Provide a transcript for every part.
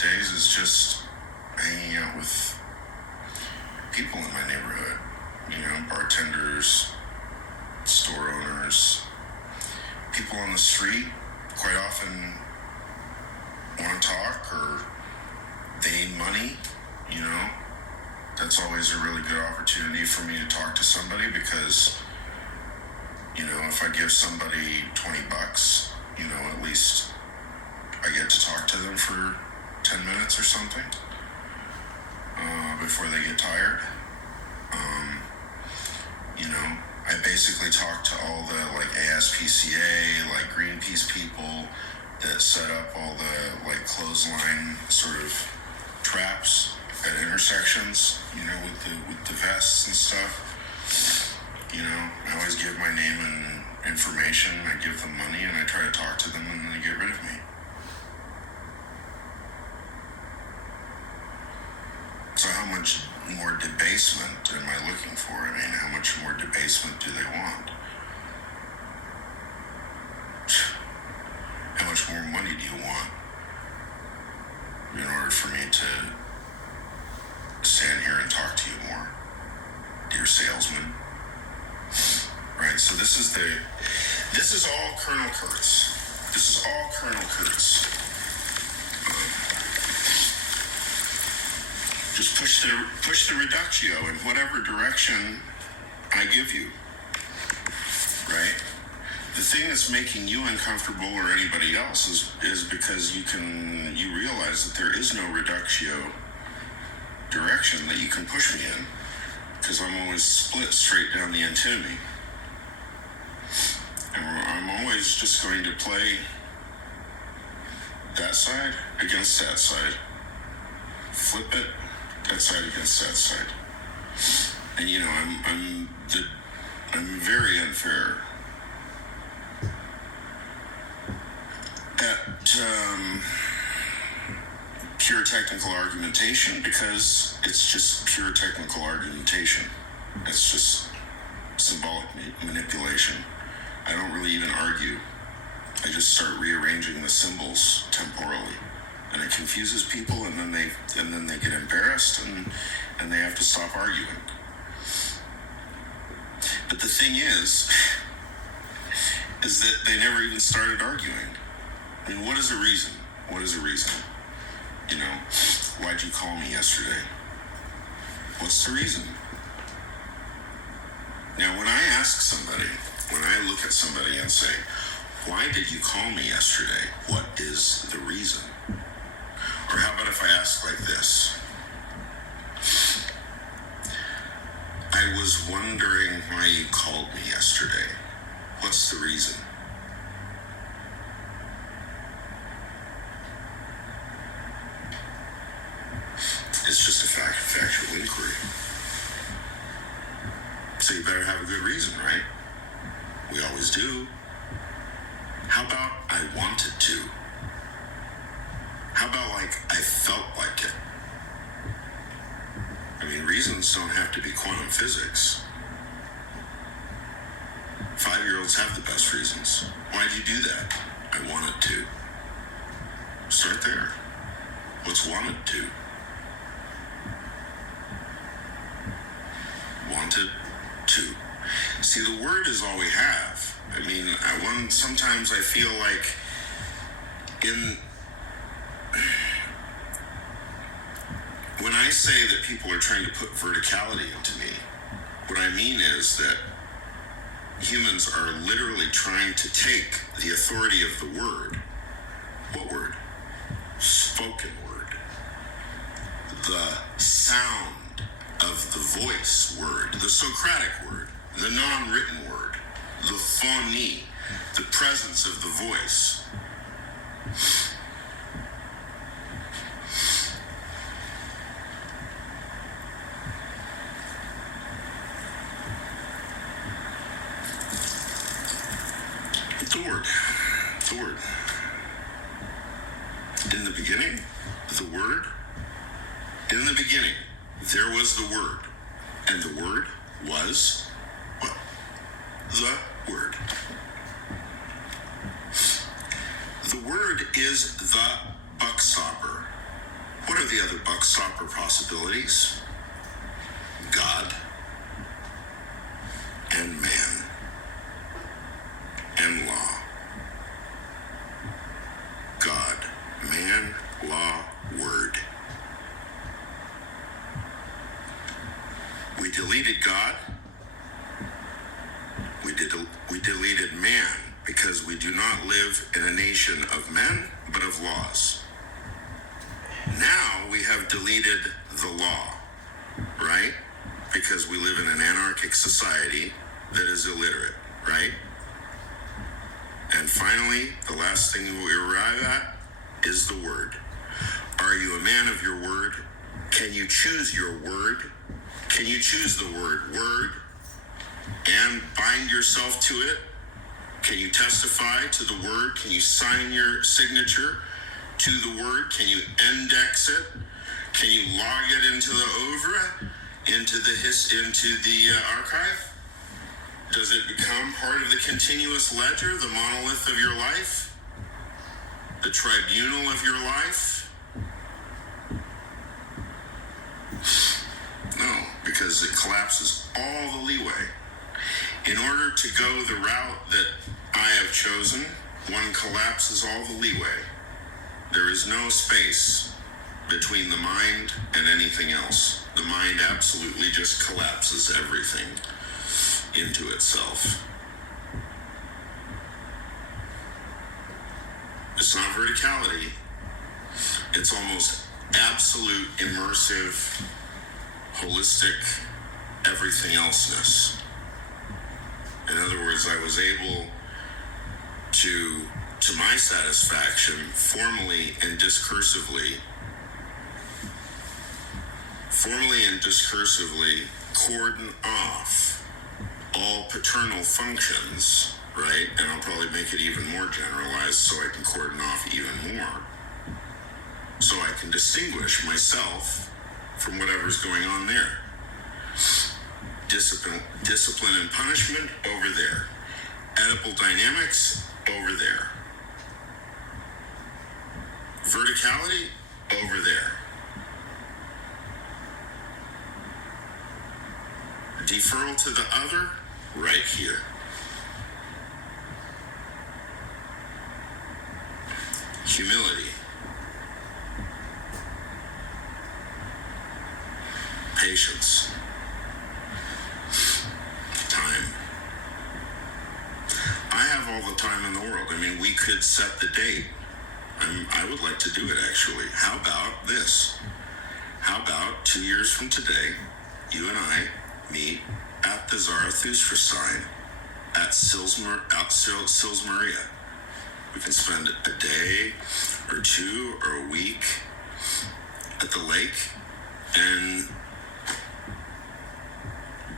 recent days is just hanging out with people in my neighborhood. Bartenders, store owners, people on the street quite often want to talk or they need money. That's always a really good opportunity for me to talk to somebody because, if I give somebody $20, at least I get to talk to them for 10 minutes or something before they get tired. I basically talk to all the ASPCA, Greenpeace people that set up all the clothesline sort of traps at intersections, with the vests and stuff. I always give my name and information, I give them money, and I try to talk to them, and then they get rid of me. So how much more debasement am I looking for? How much more debasement do they want? How much more money do you want in order for me to stand here and talk to you more, dear salesman? Right, so this is all Colonel Kurtz. This is all Colonel Kurtz. Just push the reductio in whatever direction I give you, right? The thing that's making you uncomfortable or anybody else is because you realize that there is no reductio direction that you can push me in, because I'm always split straight down the antinomy. And I'm always just going to play that side against that side. Flip it, that side against that side. And I'm very unfair at pure technical argumentation, because it's just pure technical argumentation. It's just symbolic manipulation. I don't really even argue. I just start rearranging the symbols temporally, and it confuses people, and then they get embarrassed, and they have to stop arguing. But the thing is that they never even started arguing. What is the reason? What is the reason? Why'd you call me yesterday? What's the reason? Now, when I look at somebody and say, why did you call me yesterday? What is the reason? Or how about if I ask like this? I was wondering why you called me yesterday. What's the reason? It's just a factual inquiry. So you better have a good reason, right? We always do. How about I wanted to? How about I felt like it? Reasons don't have to be quantum physics. 5-year-olds have the best reasons. Why'd you do that? I wanted to. Start there. What's wanted to? Wanted to. See, the word is all we have. Sometimes I feel like when I say that people are trying to put verticality into me, what I mean is that humans are literally trying to take the authority of the word. What word? Spoken word. The sound of the voice word, the Socratic word, the non-written word, the phony, the presence of the voice. The word. In the beginning, the word. In the beginning, there was the word. And the word was, the word. The word is the buckstopper. the other buck stopper possibilities? God and man and law. God, man, law, word. We deleted God. We deleted man because we do not live in a nation of men, but of laws. Now we have deleted the law, right? Because we live in an anarchic society that is illiterate, right? And finally, the last thing we arrive at is the word. Are you a man of your word? Can you choose your word? Can you choose the word and bind yourself to it? Can you testify to the word? Can you sign your signature to the word? Can you index it? Can you log it into the oeuvre, into the archive? Does it become part of the continuous ledger, the monolith of your life? The tribunal of your life? No, because it collapses all the leeway. In order to go the route that I have chosen, one collapses all the leeway. There is no space between the mind and anything else. The mind absolutely just collapses everything into itself. It's not verticality. It's almost absolute immersive, holistic, everything elseness. In other words, I was able to my satisfaction, formally and discursively cordon off all paternal functions, right? And I'll probably make it even more generalized so I can cordon off even more. So I can distinguish myself from whatever's going on there. Discipline and punishment over there. Oedipal dynamics over there. Verticality over there. Deferral to the other right here. Humility. Patience. Time. I have all the time in the world. I mean, we could set the date. I would like to do it, actually. How about this? How about 2 years from today, you and I meet at the Zarathustra sign at Sils Maria. We can spend a day or two or a week at the lake and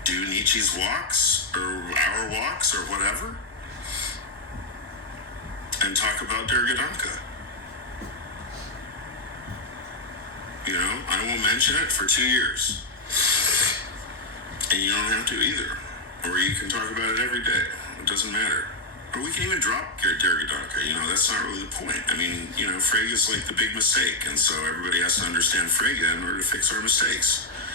do Nietzsche's walks or our walks or whatever and talk about Der Gedanke. You know, I will mention it for 2 years. And you don't have to either. Or you can talk about it every day. It doesn't matter. Or we can even drop Der Gedanke. You know, that's not really the point. I mean, you know, Frege is like the big mistake. And so everybody has to understand Frege in order to fix our mistakes.